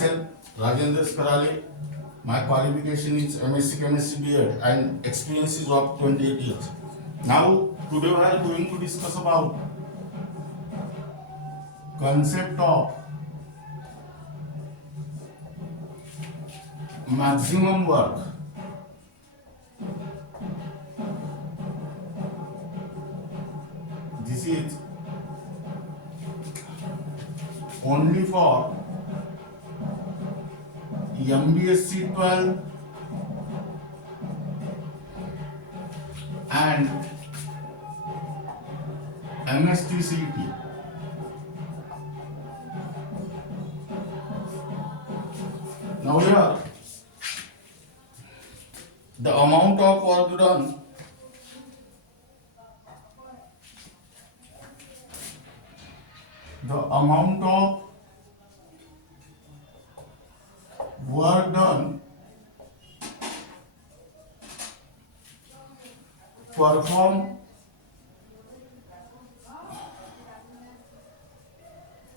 Myself, Rajendra Skarale. My qualification is MSc Chemistry B.Ed and experience is of 28 years. Now, today we are going to discuss about concept of maximum work. This is only for MBSE 12 and MHT-CET. Now here, the amount of work done performed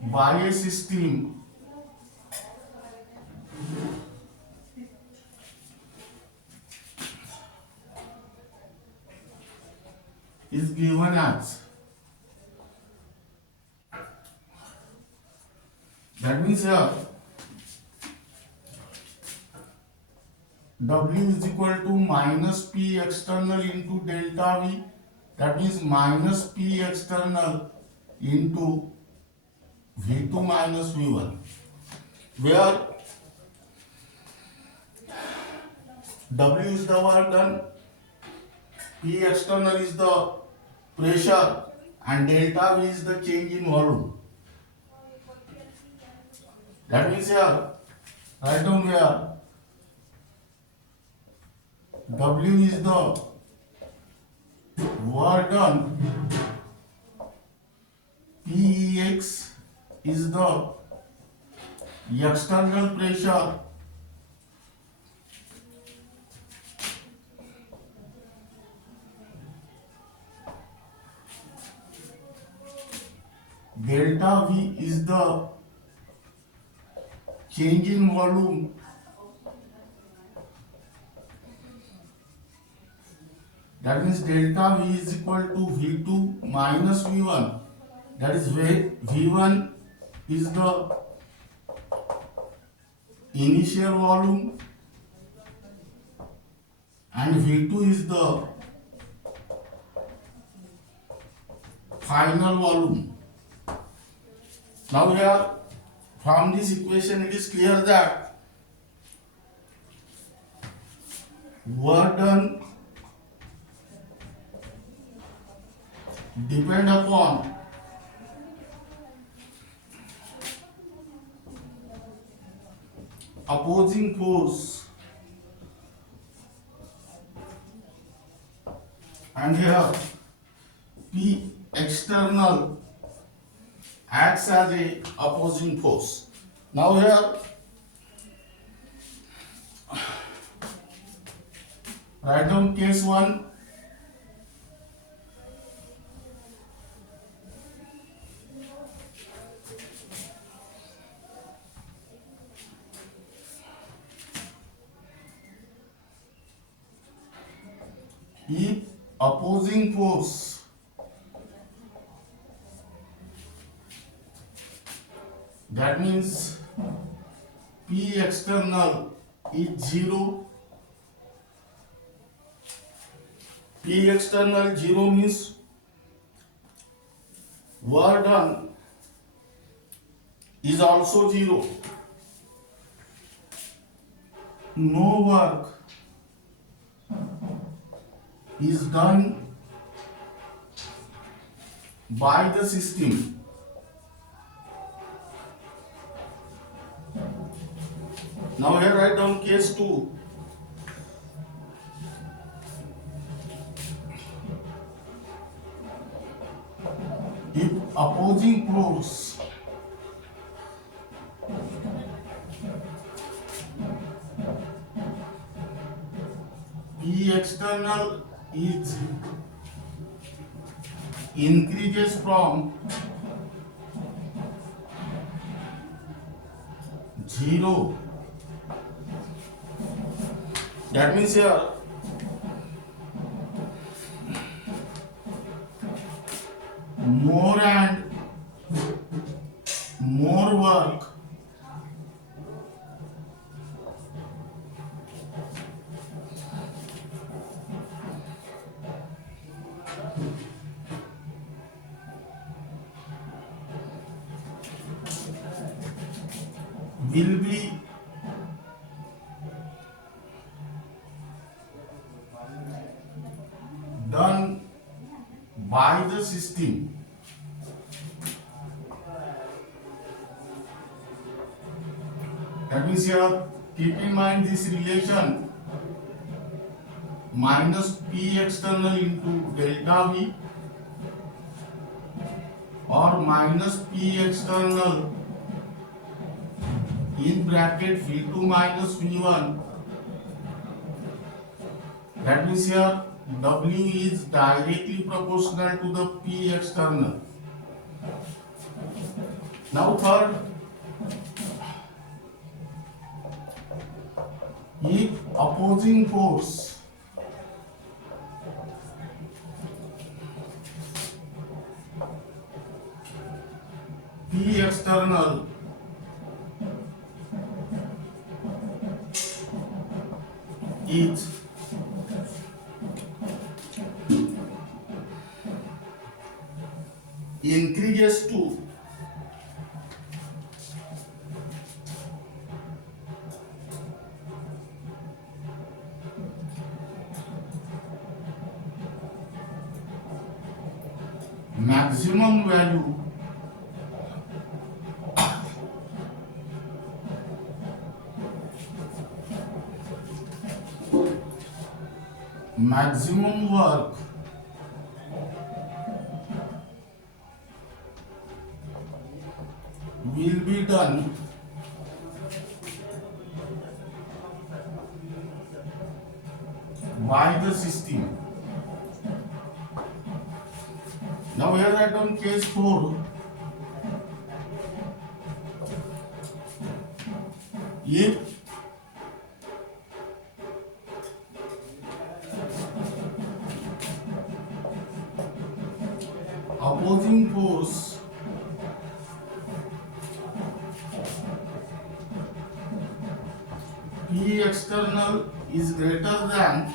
by a system is given as, that means here W is equal to minus P external into delta V, that means minus P external into V2 minus V1, where W is the work done, P external is the pressure and delta V is the change in volume. That means here, write down here, W is the work done, Pex is the external pressure, delta V is the change in volume, that means delta V is equal to V2 minus V1, that is where V1 is the initial volume and V2 is the final volume. Now here, from this equation it is clear that work done depend upon opposing force, and here P external acts as a opposing force. Now here, write down case 1. If opposing force that means P external is 0. P external 0 means work done is also 0. No work is done by the system. Now here write down case 2. If opposing force P external is increases from 0. That means here more and more work will be done by the system. That means here keep in mind this relation minus P external into delta V or minus P external in bracket V2 minus V1. That means here W is directly proportional to the P external. Now third, if opposing force P external is increases to maximum value maximum work will be done by the system. Now here I done case 4. If opposing force P external is greater than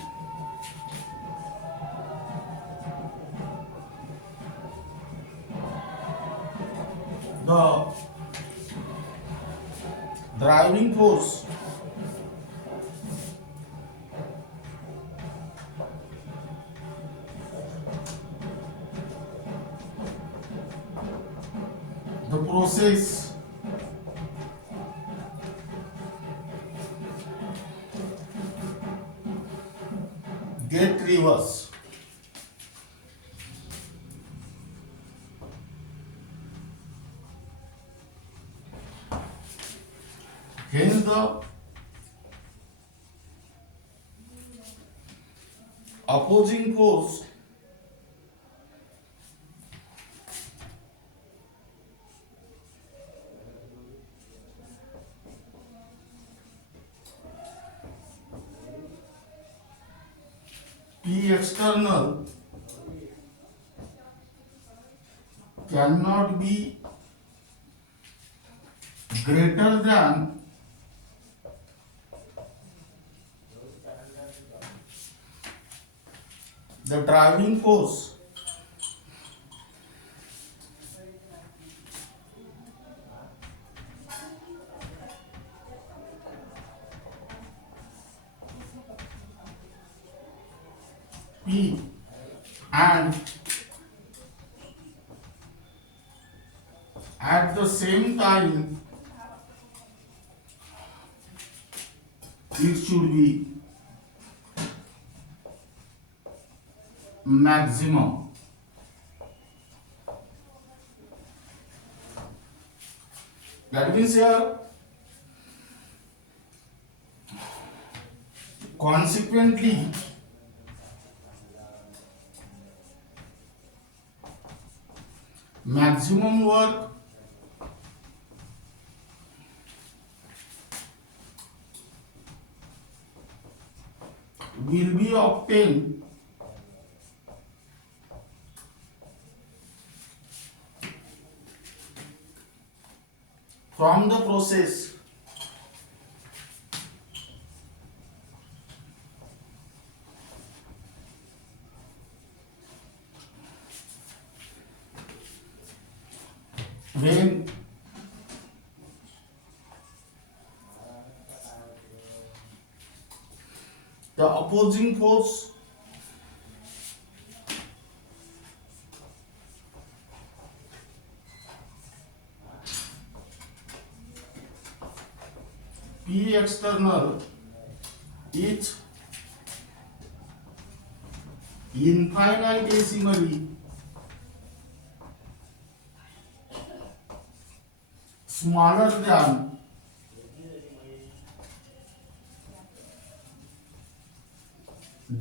the driving force the process get reverse. Hence the opposing force P external cannot be greater than the driving force P and at the same time it should be maximum. That means here consequently maximum work be obtained from the process when the opposing force P external is infinitesimally smaller than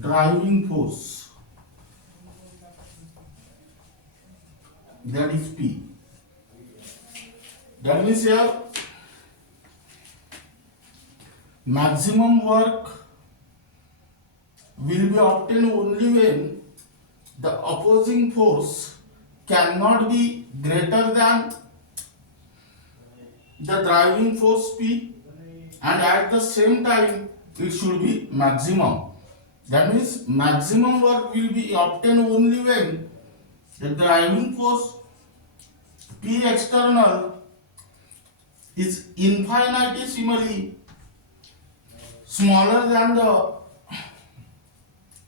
driving force, that is P. That means here maximum work will be obtained only when the opposing force cannot be greater than the driving force P, and at the same time it should be maximum. That means maximum work will be obtained only when the driving force P external is infinitesimally smaller than the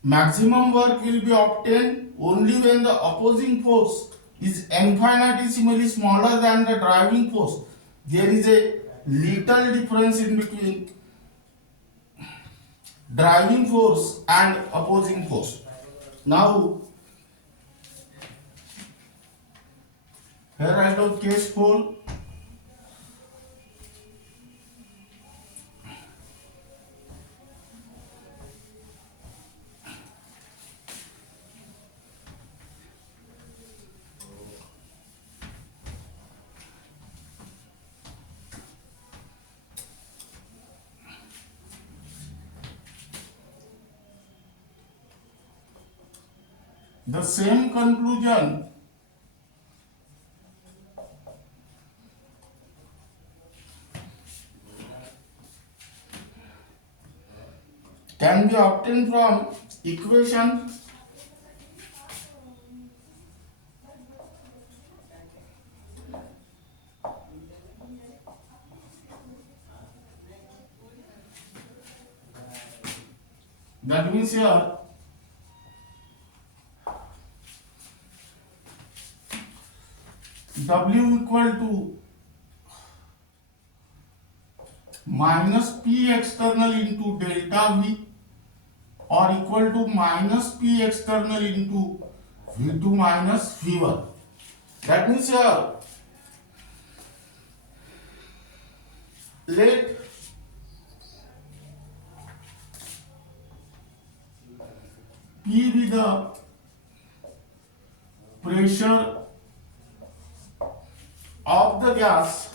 maximum work will be obtained only when the opposing force is infinitesimally smaller than the driving force. There is a little difference in between driving force and opposing force. Now, here I have case 4. The same conclusion can be obtained from equation that means here W equal to minus P external into delta V or equal to minus P external into V2 minus V1. That means here let P be the pressure of the gas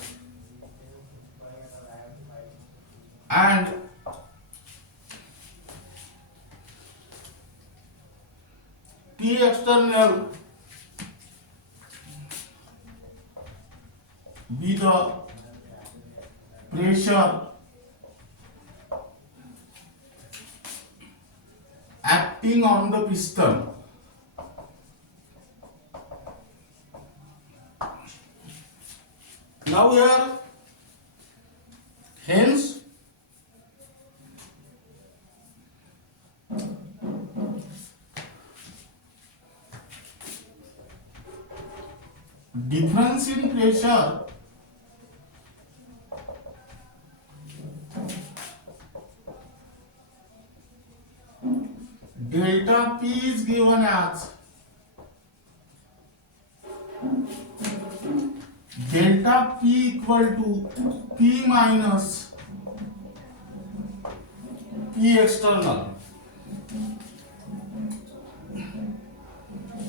and P external be the pressure acting on the piston. Now here, hence difference in pressure delta P is given as delta P equal to P minus P external.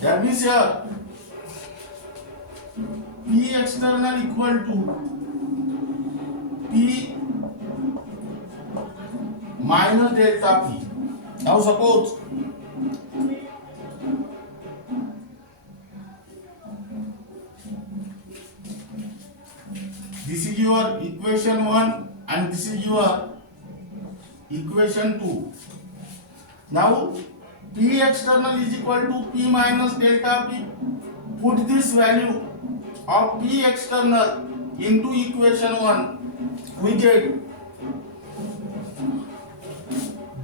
That means here P external equal to P minus delta P, Now suppose this is your equation 1 and this is your equation 2. Now P external is equal to P minus delta P. Put this value of P external into equation 1. We get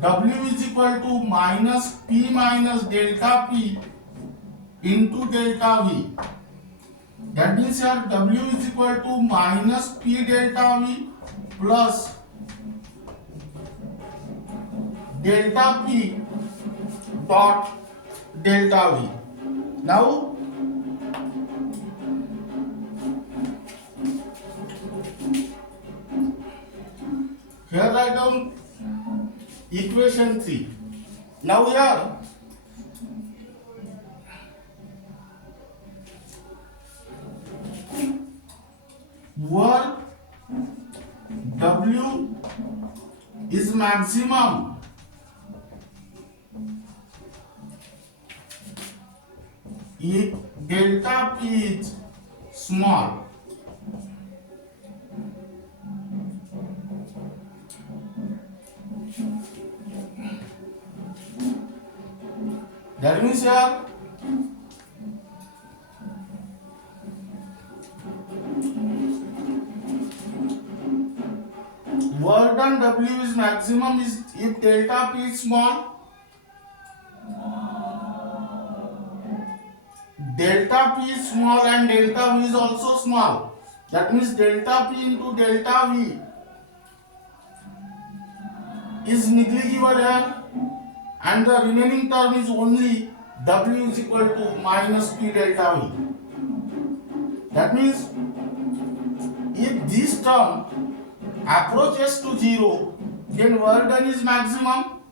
W is equal to minus P minus delta P into delta V. That means here W is equal to minus P delta V plus delta P dot delta V. Now here write down equation 3. Now here where W is maximum, if delta P is small. That means here work done W is maximum is if delta P is small. Delta P is small and delta V is also small. That means delta P into delta V is negligible here, and the remaining term is only W is equal to minus P delta V. That means if this term approaches to 0, then work done is maximum,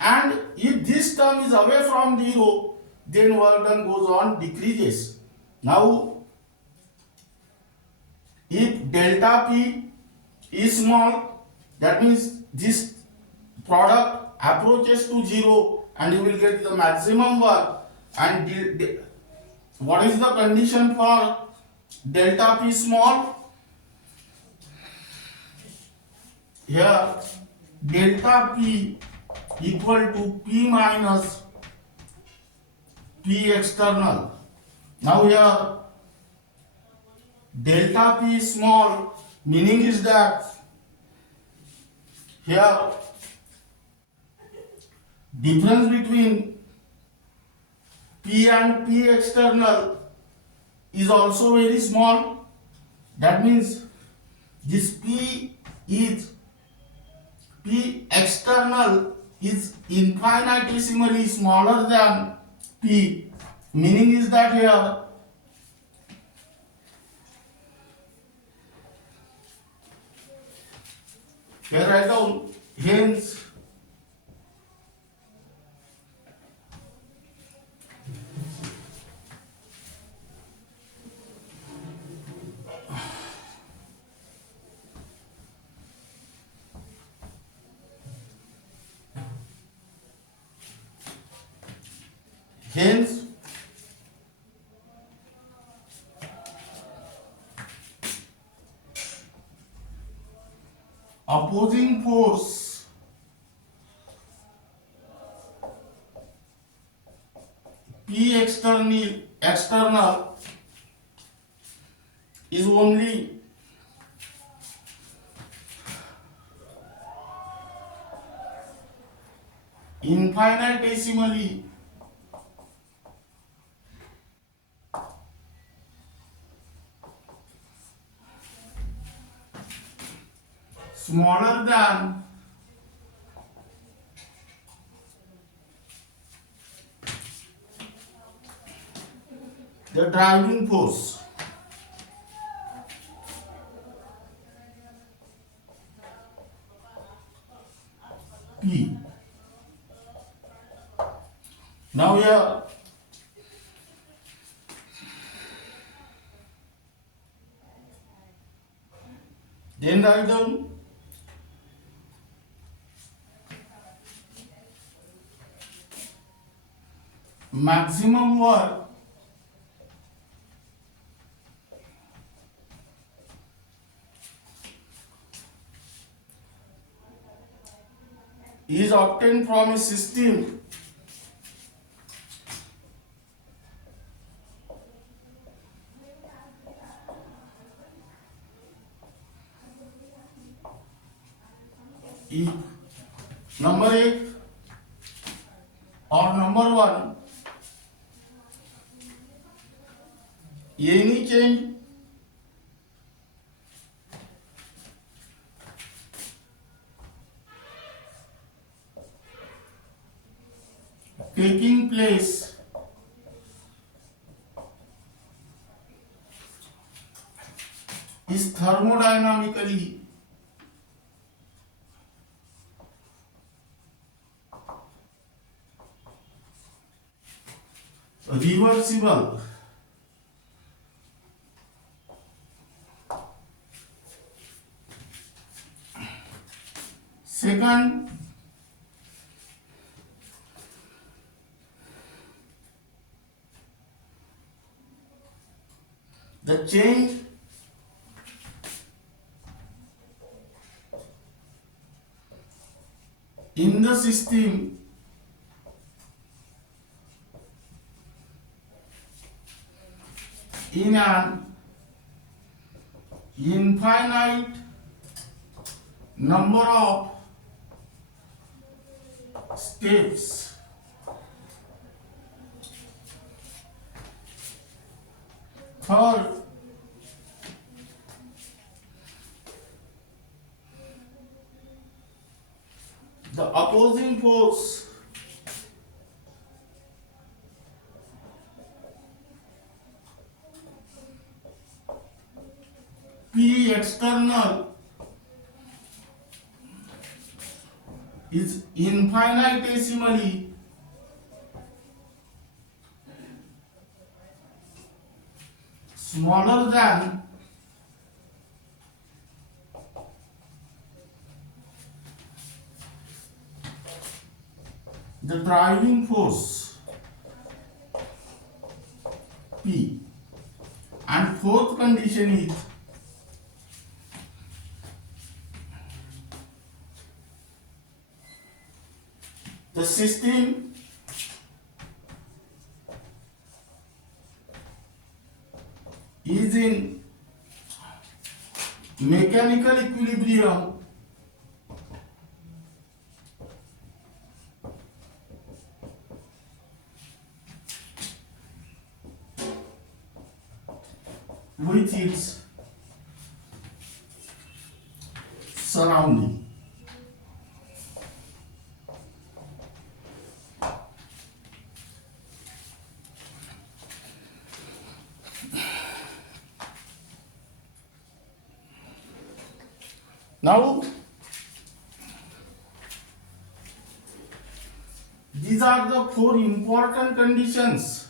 and if this term is away from 0, then work done goes on decreases. Now if delta P is small, that means this product approaches to 0 and you will get the maximum work. And what is the condition for delta P small? Here delta P equal to P minus P external. Now here delta P is small, meaning is that here difference between P and P external is also very small. That means this P external is infinitesimally smaller than P, meaning is that here write down, hence opposing force P external is only infinitesimally smaller than the driving force. P. Now here then write down maximum work is obtained from a system if number 8 or number 1 any change taking place is thermodynamically reversible. Second, the change in the system in an infinite number of steps. Third, the opposing force P external is infinitesimally smaller than the driving force P. And fourth condition is the system is in mechanical equilibrium with its surrounding. Now, these are the four important conditions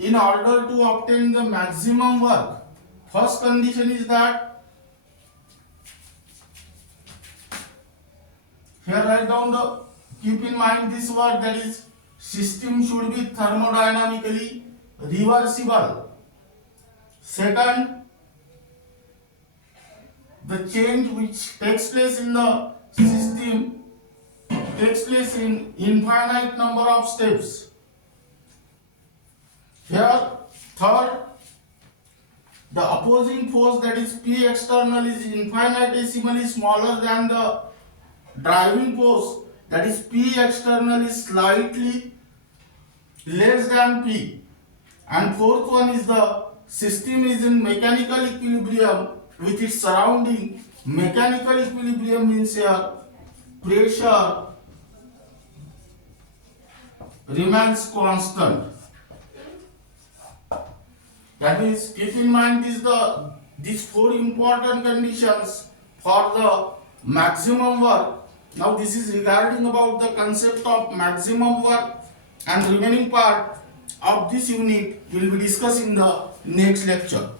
in order to obtain the maximum work. First condition is that, here write down the, keep in mind this word, that is system should be thermodynamically reversible. Second, the change which takes place in the system takes place in infinite number of steps. Here, third, the opposing force, that is P external, is infinitesimally smaller than the driving force, that is P external, is slightly less than P. And fourth one is the system is in mechanical equilibrium with its surrounding. Mechanical equilibrium means here pressure remains constant. That means keep in mind these four important conditions for the maximum work. Now this is regarding about the concept of maximum work, and remaining part of this unit will be discussed in the next lecture.